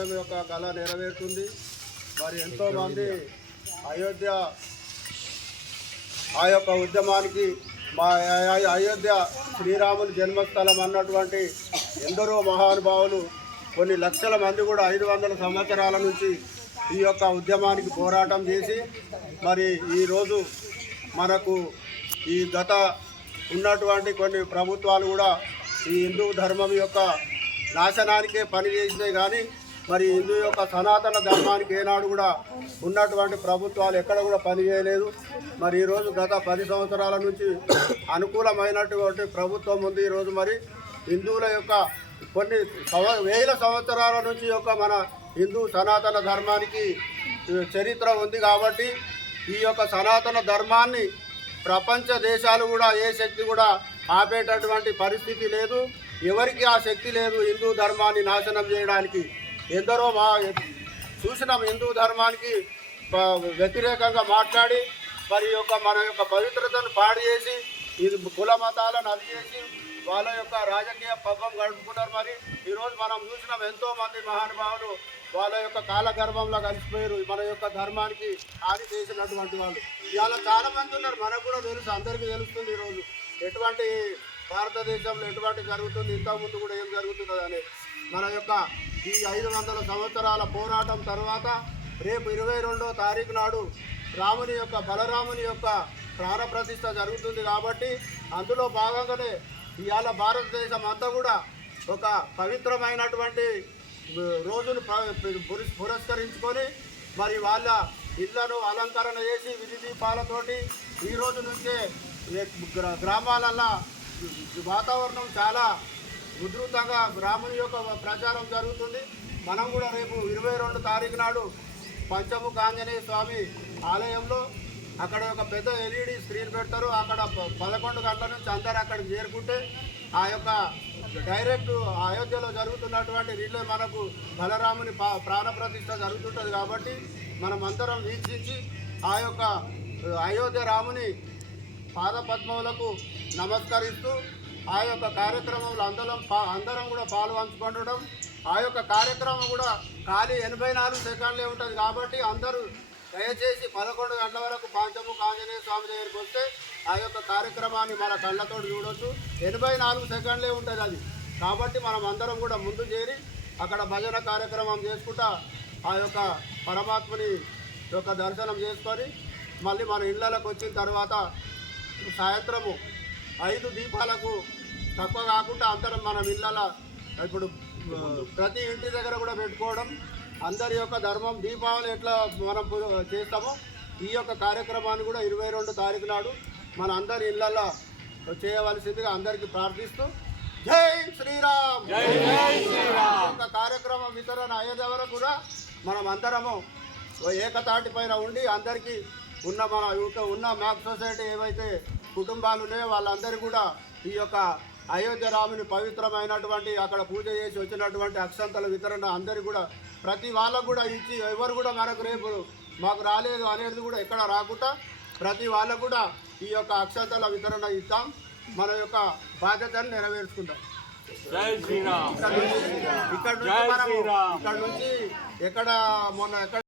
రామాలయం యొక్క కళ నెరవేరుతుంది. మరి ఎంతోమంది అయోధ్య ఆ యొక్క ఉద్యమానికి మా అయోధ్య శ్రీరాముని జన్మస్థలం అన్నటువంటి ఎందరో మహానుభావులు కొన్ని లక్షల మంది కూడా 500 సంవత్సరాల నుంచి ఈ యొక్క ఉద్యమానికి పోరాటం చేసి మరి ఈరోజు మనకు ఈ గత ఉన్నటువంటి కొన్ని ప్రభుత్వాలు కూడా ఈ హిందూ ధర్మం యొక్క నాశనానికే పనిచేసినాయి. కానీ మరి హిందూ యొక్క సనాతన ధర్మానికి ఏనాడు కూడా ఉన్నటువంటి ప్రభుత్వాలు ఎక్కడ కూడా పనిచేయలేదు. మరి ఈరోజు గత 10 సంవత్సరాల నుంచి అనుకూలమైనటువంటి ప్రభుత్వం ఉంది. ఈరోజు మరి హిందువుల యొక్క కొన్ని వేల సంవత్సరాల నుంచి యొక్క మన హిందూ సనాతన ధర్మానికి చరిత్ర ఉంది. కాబట్టి ఈ యొక్క సనాతన ధర్మాన్ని ప్రపంచ దేశాలు కూడా ఏ శక్తి కూడా ఆపేటటువంటి పరిస్థితి లేదు. ఎవరికి ఆ శక్తి లేదు హిందూ ధర్మాన్ని నాశనం చేయడానికి. ఎందరో చూసినాం హిందూ ధర్మానికి వ్యతిరేకంగా మాట్లాడి మరి యొక్క మన యొక్క పవిత్రతను పాడు చేసి ఇది కుల మతాలను అరిచేసి వాళ్ళ యొక్క రాజకీయ పబ్బం గడుపుకుంటారు. మరి ఈరోజు మనం చూసినాం ఎంతోమంది మహానుభావులు వాళ్ళ యొక్క కాలగర్భంలో కలిసిపోయారు. మన యొక్క ధర్మానికి హాని చేసినటువంటి వాళ్ళు ఇవాళ చాలామంది ఉన్నారు. మనకు కూడా తెలుసు, అందరికీ తెలుస్తుంది ఈరోజు ఎటువంటి భారతదేశంలో ఎటువంటి జరుగుతుంది, ఇంతకుముందు కూడా ఏం జరుగుతున్నది అనేది. మన యొక్క ఈ 500 సంవత్సరాల పోరాటం తర్వాత రేపు 22వ తారీఖు నాడు రాముని యొక్క బలరాముని యొక్క ప్రాణప్రతిష్ఠ జరుగుతుంది. కాబట్టి అందులో భాగంగానే ఇవాళ భారతదేశం అంతా కూడా ఒక పవిత్రమైనటువంటి రోజును పురస్కరించుకొని మరి వాళ్ళ ఇళ్లను అలంకరణ చేసి విధి దీపాలతోటి ఈ రోజు నుంచే గ్రామాలల్లో వాతావరణం చాలా ఉధృతంగా రాముని యొక్క ప్రచారం జరుగుతుంది. మనం కూడా రేపు 22 తారీఖు నాడు పంచముఖ ఆంజనేయ స్వామి ఆలయంలో అక్కడ ఒక పెద్ద LED స్క్రీన్ పెడతారు. అక్కడ 11 గంటల నుంచి అందరూ అక్కడికి చేరుకుంటే ఆ యొక్క డైరెక్ట్ అయోధ్యలో జరుగుతున్నటువంటి రిలే మనకు బలరాముని ప్రాణప్రతిష్ఠ జరుగుతుంటుంది. కాబట్టి మనం అందరం వీక్షించి ఆ యొక్క అయోధ్య రాముని పాదపద్మములకు నమస్కరిస్తూ ఆ యొక్క కార్యక్రమంలో అందరం కూడా పాల్పంచుకోవడం. ఆ యొక్క కార్యక్రమం కూడా ఖాళీ 84 సెకండ్లే ఉంటుంది. కాబట్టి అందరూ దయచేసి 11 గంటల వరకు పంచముఖ ఆంజనేయ స్వామి దగ్గరికి వస్తే ఆ యొక్క కార్యక్రమాన్ని మన కళ్ళతో చూడొచ్చు. 84 సెకండ్లే ఉంటుంది అది. కాబట్టి మనం అందరం కూడా ముందు చేరి అక్కడ భజన కార్యక్రమం చేసుకుంటా ఆ యొక్క పరమాత్మని యొక్క దర్శనం చేసుకొని మళ్ళీ మన ఇళ్ళకు వచ్చిన తర్వాత సాయంత్రము 5 దీపాలకు తక్కువ కాకుండా అందరం మన ఇళ్ళ ఇప్పుడు ప్రతి ఇంటి దగ్గర కూడా పెట్టుకోవడం. అందరి యొక్క ధర్మం దీపావళి ఎట్లా మనం చేస్తామో ఈ యొక్క కార్యక్రమాన్ని కూడా 22 తారీఖు నాడు మన అందరి ఇళ్ళల్లో చేయవలసిందిగా అందరికీ ప్రార్థిస్తూ జై శ్రీరామ్. యొక్క కార్యక్రమం వితరణ అయ్యేది వరకు కూడా మనం అందరము ఏకతాటి పైన ఉండి అందరికీ ఉన్న మ్యాప్ సొసైటీ ఏవైతే కుటుంబాలు ఉన్నాయో వాళ్ళందరూ కూడా ఈ యొక్క అయోధ్య రాముని పవిత్రమైనటువంటి అక్కడ పూజ చేసి వచ్చినటువంటి అక్షంతల వితరణ అందరికీ కూడా ప్రతి వాళ్ళకు కూడా ఇచ్చి ఎవరు కూడా మనకు రేపు మాకు రాలేదు అనేది కూడా ఎక్కడ రాకుండా ప్రతి వాళ్ళకు కూడా ఈ యొక్క అక్షంతల వితరణ ఇస్తాం. మన యొక్క బాధ్యతను నెరవేర్చుకుంటాం. ఇక్కడ నుంచి ఎక్కడ మొన్న ఎక్కడ